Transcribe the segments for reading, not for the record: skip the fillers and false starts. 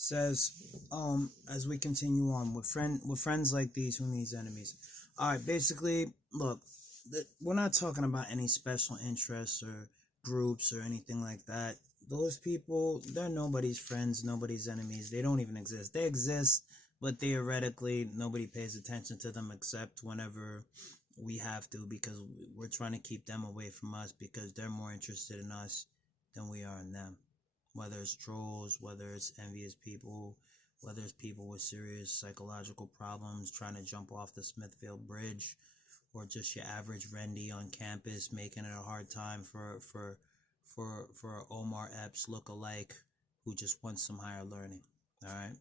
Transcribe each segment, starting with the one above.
Says, as we continue on with friends like these, who needs enemies? All right, basically, look, we're not talking about any special interests or groups or anything like that. Those people, they're nobody's friends, nobody's enemies. They don't even exist. They exist, but theoretically, nobody pays attention to them except whenever we have to, because we're trying to keep them away from us because they're more interested in us than we are in them. Whether it's trolls, whether it's envious people, whether it's people with serious psychological problems trying to jump off the Smithfield Bridge, or just your average Rendy on campus making it a hard time for Omar Epps look-alike who just wants some higher learning, all right,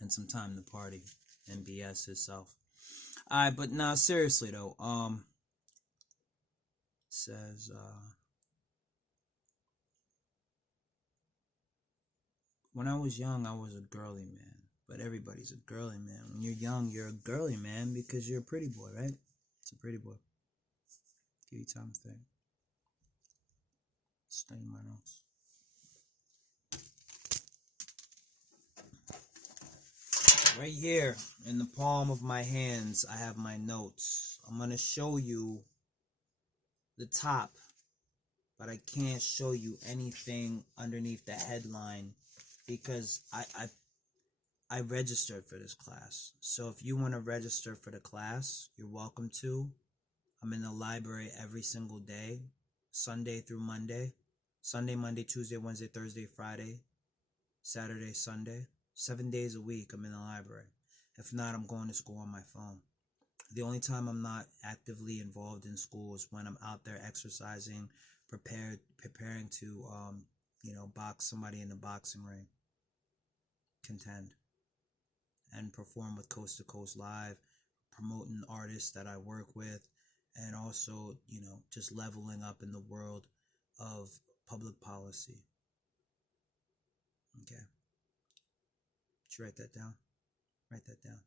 and some time to party and BS himself. All right, but now seriously though, says when I was young, I was a girly man. But everybody's a girly man. When you're young, you're a girly man because you're a pretty boy, right? It's a pretty boy. Give you time to think. Study my notes. Right here in the palm of my hands, I have my notes. I'm going to show you the top, but I can't show you anything underneath the headline because I registered for this class. So if you want to register for the class, you're welcome to. I'm in the library every single day, Sunday through Monday. Sunday, Monday, Tuesday, Wednesday, Thursday, Friday, Saturday, Sunday. 7 days a week I'm in the library. If not, I'm going to school on my phone. The only time I'm not actively involved in school is when I'm out there exercising, preparing to, box somebody in the boxing ring, contend, and perform with Coast to Coast Live, promoting artists that I work with, and also, just leveling up in the world of public policy. Okay. Did you write that down? Write that down.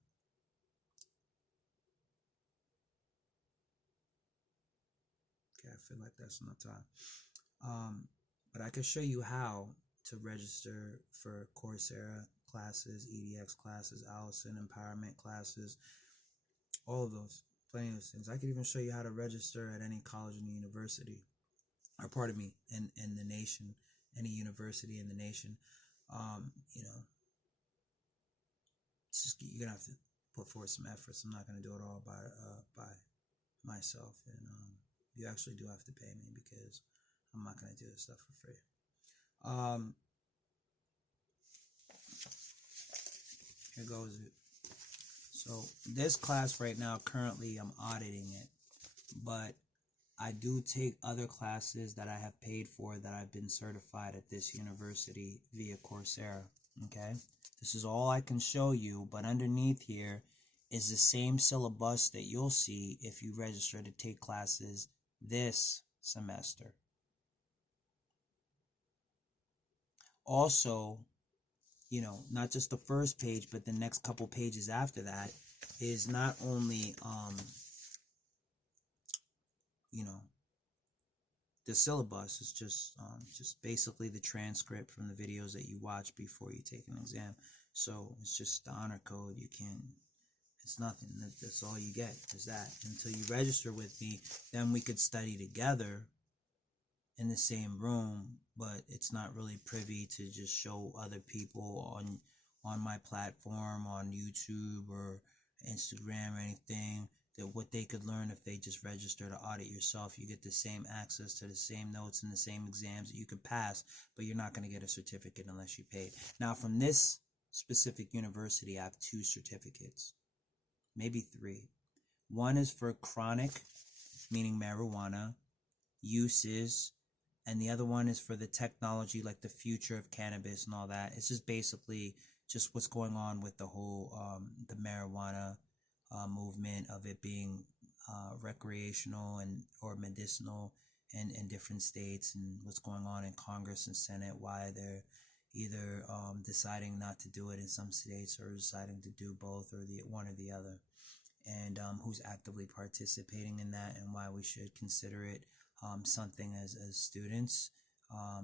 Okay, I feel like that's enough time. But I can show you how to register for Coursera classes, EDX classes, Allison empowerment classes, all of those, plenty of those things. I could even show you how to register at any college in the university, or pardon me, in the nation, any university in the nation. It's just, you're gonna have to put forth some efforts. I'm not gonna do it all by myself, and you actually do have to pay me because I'm not gonna do this stuff for free. Here goes it. So this class right now, currently I'm auditing it, but I do take other classes that I have paid for that I've been certified at this university via Coursera. Okay, this is all I can show you, but underneath here is the same syllabus that you'll see if you register to take classes this semester. Also, not just the first page, but the next couple pages after that is not only, the syllabus is just basically the transcript from the videos that you watch before you take an exam. So it's just the honor code. It's nothing. That's all you get is that. Until you register with me, then we could study together in the same room, but it's not really privy to just show other people on my platform, on YouTube or Instagram or anything, that what they could learn if they just register to audit yourself. You get the same access to the same notes and the same exams that you could pass, but you're not going to get a certificate unless you paid. Now, from this specific university, I have 2 certificates, maybe 3. One is for chronic, meaning marijuana, uses, and the other one is for the technology, like the future of cannabis and all that. It's just basically just what's going on with the whole the marijuana movement of it being recreational and or medicinal in different states, and what's going on in Congress and Senate, why they're either deciding not to do it in some states or deciding to do both, or the one or the other, and who's actively participating in that, and why we should consider it something as students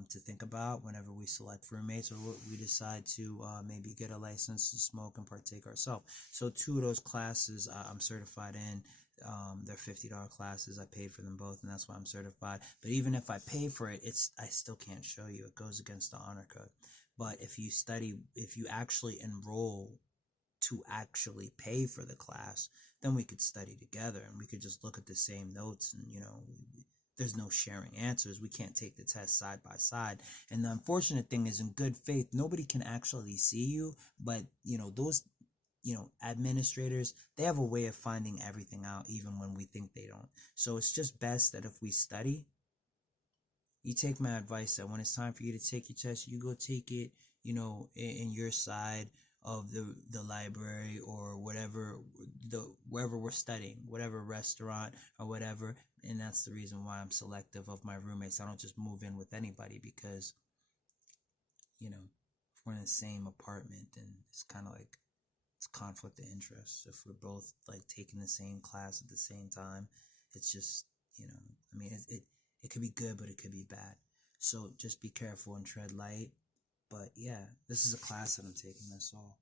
to think about whenever we select roommates, or we decide to maybe get a license to smoke and partake ourselves. So 2 of those classes I'm certified in. They're $50 classes. I paid for them both, and that's why I'm certified. But even if I pay for it, I still can't show you. It goes against the honor code. But if you actually enroll to actually pay for the class, then we could study together and we could just look at the same notes, and there's no sharing answers. We can't take the test side by side. And the unfortunate thing is, in good faith, nobody can actually see you, but those administrators, they have a way of finding everything out even when we think they don't. So it's just best that if we study, you take my advice that when it's time for you to take your test, you go take it, in your side of the library, or wherever we're studying, whatever restaurant or whatever. And that's the reason why I'm selective of my roommates. I don't just move in with anybody, because if we're in the same apartment, then it's kind of like it's conflict of interest. If we're both like taking the same class at the same time, it's just it could be good, but it could be bad. So just be careful and tread light. But yeah, this is a class that I'm taking. That's all.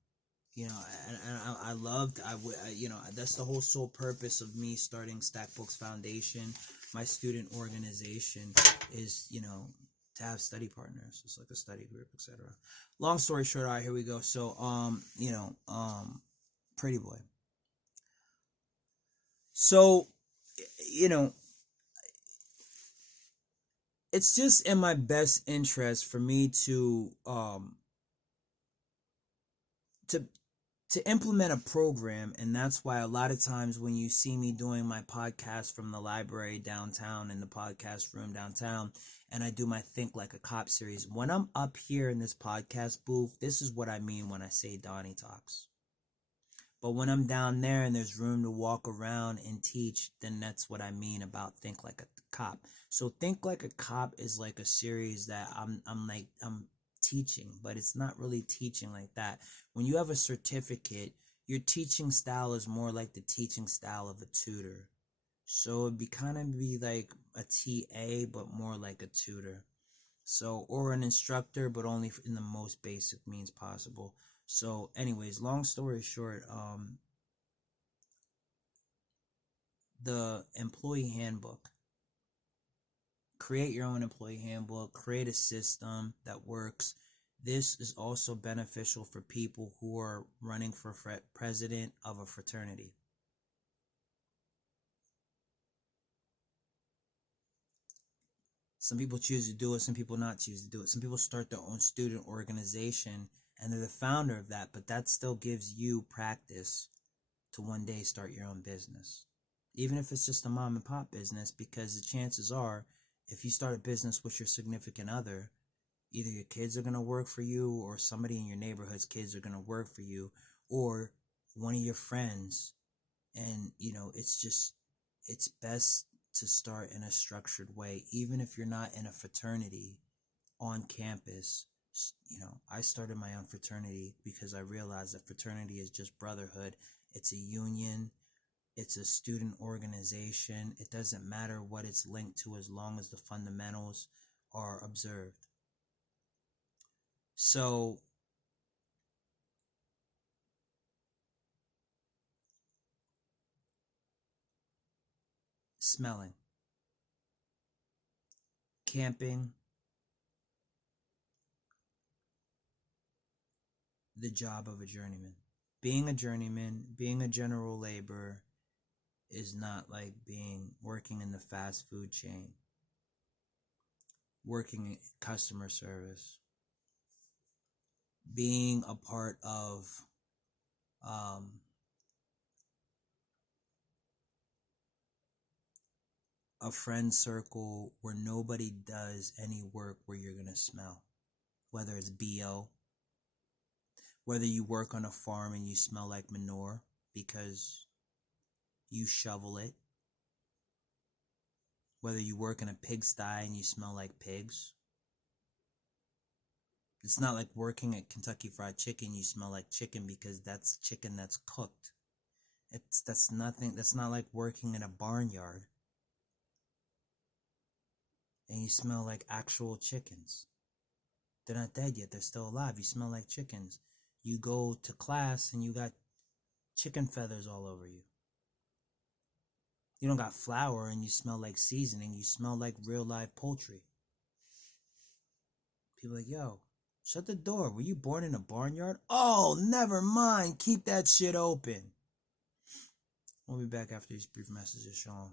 I loved. That's the whole sole purpose of me starting Stack Books Foundation. My student organization is, to have study partners. It's like a study group, etc. Long story short, all right, here we go. So, Pretty Boy. So, it's just in my best interest for me to implement a program. And that's why a lot of times when you see me doing my podcast from the library downtown, in the podcast room downtown, and I do my Think Like a Cop series, when I'm up here in this podcast booth, this is what I mean when I say Donnie Talks. But when I'm down there and there's room to walk around and teach, then that's what I mean about Think Like a Cop. So Think Like a Cop is like a series that I'm teaching, but it's not really teaching like that. When you have a certificate, your teaching style is more like the teaching style of a tutor. So it'd be like a TA, but more like a tutor. So, or an instructor, but only in the most basic means possible. So anyways, long story short, the employee handbook. Create your own employee handbook, create a system that works. This is also beneficial for people who are running for president of a fraternity. Some people choose to do it, some people not choose to do it. Some people start their own student organization and they're the founder of that, but that still gives you practice to one day start your own business. Even if it's just a mom and pop business, because the chances are, if you start a business with your significant other, either your kids are going to work for you, or somebody in your neighborhood's kids are going to work for you, or one of your friends. And, it's best to start in a structured way, even if you're not in a fraternity on campus. I started my own fraternity because I realized that fraternity is just brotherhood. It's a union. It's a student organization. It doesn't matter what it's linked to as long as the fundamentals are observed. So, smelling, camping, the job of a journeyman. Being a journeyman, being a general laborer is not like working in the fast food chain, working in customer service, being a part of a friend circle where nobody does any work where you're going to smell, whether it's BO, whether you work on a farm and you smell like manure because you shovel it, whether you work in a pigsty and you smell like pigs. It's not like working at Kentucky Fried Chicken, you smell like chicken because that's chicken that's cooked. That's not like working in a barnyard. and you smell like actual chickens. They're not dead yet. They're still alive. You smell like chickens. You go to class and you got chicken feathers all over you. You don't got flour and you smell like seasoning. You smell like real live poultry. People are like, yo, shut the door. Were you born in a barnyard? Oh, never mind. Keep that shit open. We'll be back after these brief messages, Sean.